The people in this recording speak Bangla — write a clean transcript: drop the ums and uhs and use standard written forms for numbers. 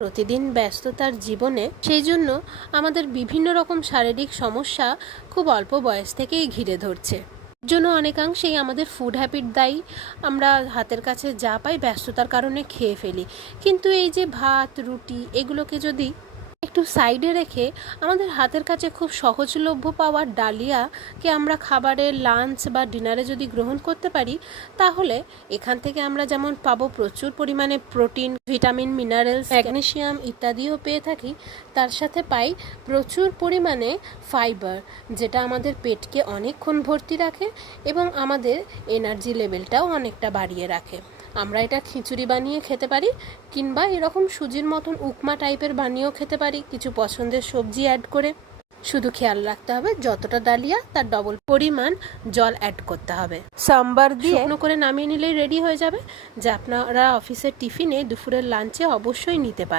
প্রতিদিন ব্যস্ততার জীবনে সেই জন্য আমাদের বিভিন্ন রকম শারীরিক সমস্যা খুব অল্প বয়স থেকেই ঘিরে ধরছে। জন্য অনেকাংশেই আমাদের ফুড হ্যাবিট দায়ী। আমরা হাতের কাছে যা পাই ব্যস্ততার কারণে খেয়ে ফেলি, কিন্তু এই যে ভাত রুটি এগুলোকে যদি একটু সাইডে রেখে আমাদের হাতের কাছে খুব সহজলভ্য পাওয়া ডালিয়াকে আমরা খাবারের লাঞ্চ বা ডিনারে যদি গ্রহণ করতে পারি, তাহলে এখান থেকে আমরা যেমন পাবো প্রচুর পরিমাণে প্রোটিন, ভিটামিন, মিনারেলস, ম্যাগনেসিয়াম ইত্যাদিও পেয়ে থাকি, তার সাথে পাই প্রচুর পরিমাণে ফাইবার, যেটা আমাদের পেটকে অনেকক্ষণ ভর্তি রাখে এবং আমাদের এনার্জি লেভেলটাও অনেকটা বাড়িয়ে রাখে। আমরা এটা খিচুড়ি বানিয়ে খেতে পারি, কিংবা এরকম সুজির মতন উপমা টাইপের বানিয়েও খেতে পারি কিছু পছন্দের সবজি অ্যাড করে। শুধু খেয়াল রাখতে হবে যতটা ডালিয়া তার ডবল পরিমাণ জল অ্যাড করতে হবে। সাম্বার দিয়ে শুকনো করে নামিয়ে নিলেই রেডি হয়ে যাবে, যা আপনারা অফিসের টিফিনে দুপুরের লাঞ্চে অবশ্যই নিতে পারেন।